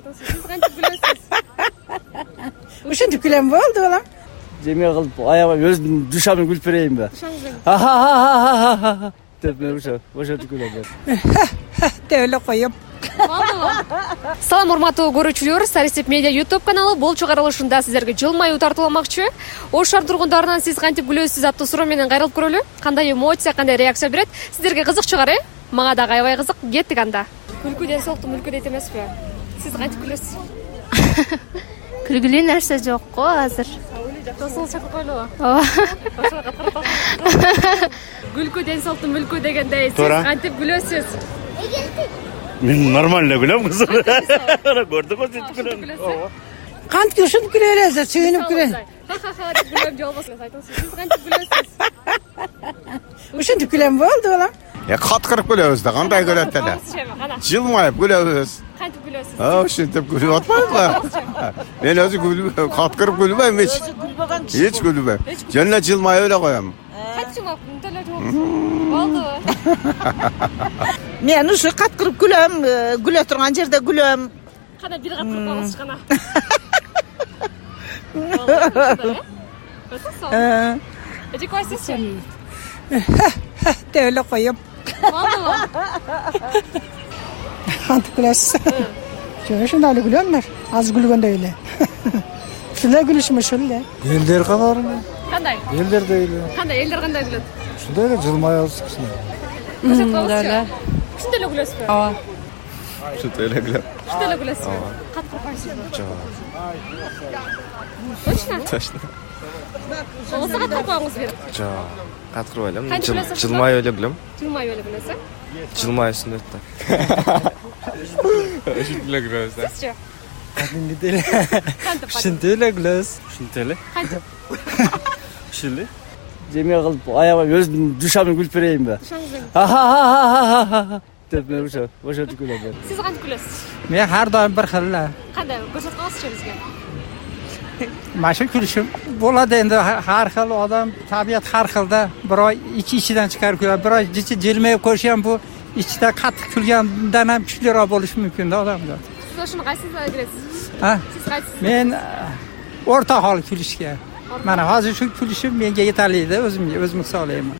Aytыңызчы, siz qancha gülesiz? Ушинтип күлөм болду балам. Жеме кылып аябай өзүмдүн душамын күлүп берейинби? Duşağınızdan. Деп мен ошентип күлөм. Деп эле коюп. Салам урматтуу көрүүчүлөр, Старистеп Медиа YouTube каналы бул чыгарылышында сиздерге жылмаюу тартууламакчы. Ош шаар тургундарынан сиз кантип күлөсүз аттуу суроо менен кайрылып көрөлү. Кандай эмоция, кандай реакция берет? Сиздерге кызык чыгар, Мага дагы аябай кызык. Кеттик анда. Күлкү денсаулыктын мүлкү дейт эмеспи? Сиз кантип күлөсүз? Күлгүлүү нерсе жок го азыр. Досуңуз чакырып коелубу? Ооба. Күлкү денсаулыктын мүлкү дегендей, сиз кантип күлөсүз? Мен нормально гүлөм кызым. Көрдүк го сөйтүп гүлөм. Кантип ушинтип күлө бересиз, сүйүнүп күлөм. Ха-ха-ха деп күлөм же болбосо айтыңызчы, сиз кантип күлөсүз? Ушинтип күлөм болду балам. Каткырып күлөбүз да, кандай күлөт эле. Жылмайып күлөбүз. Кантип күлөсүз? Ушинтип күлүп атпайбы? Мен өзү күлбөйм, каткырып күлбөйм эч. Эч күлбөйм. Жана жылмайып эле коем. Кантип жылмап, мынтеле болду. Мен ушу каткырып күлөм, күлө турган жерде күлөм. Кана бир каткырып коңуз кана. Эже койсузчу? Деп эле коюп. Болдубу? Кантип күлөсүз? Жок, ошондой эле күлөм мен. Аз күлгөндөй эле. Ушундай күлүшүм ошол эле. Элдер катарында. Кандай? Элдердей эле. Кандай? Элдер кандай күлөт? Ушундай эле жылмайбыз кичине. Көрсөткөнбүзчү? Ушундай эле күлөсүзбү? Ооба. Ушинтип эле күлөм. Ушундай эле күлөсүзбү? Каткырып койсузбу? Жок. Точно? Точно. Болсо каткырып коюңуз бир. Жок, каткырбай элем. Кантип күлөсүз? Жылмай эле күлөм. Жылмаюу эле күлөсүз? Жылмай сүннөт да. Ушинтип эле күлөбүз да. Сизчи? Кадимгидей эле. Кантип? Ушинтип эле күлөбүз. Ушинтип эле. Кантип? Ушул эле. Жеме кылып аябай өзүмдүн душамын күлүп берейинби? Душаңыздан. Деп мен ошентип күлөм. Сиз кантип күлөсүз? Мен ар дайым бир хил эле. Кандай? Көрсөткөнбүзчү бизге? Машы күлүшүм болот энди ар хил адам, табият ар хил да. Бирөө ичи-ичиден чыгарып күлөт, бирөө жылмайып көрсөм бу ичте катык күлгөндөн ham күчлүүрөөк болушу мүмкүн да адамда. Сиз ошону кайсысына киресиз? Сиз кайсысына? Мен орта хол күлүшкө. Mana hozir shu kulishim menga yetarli-da, o'zimga o'zim hisoblayman.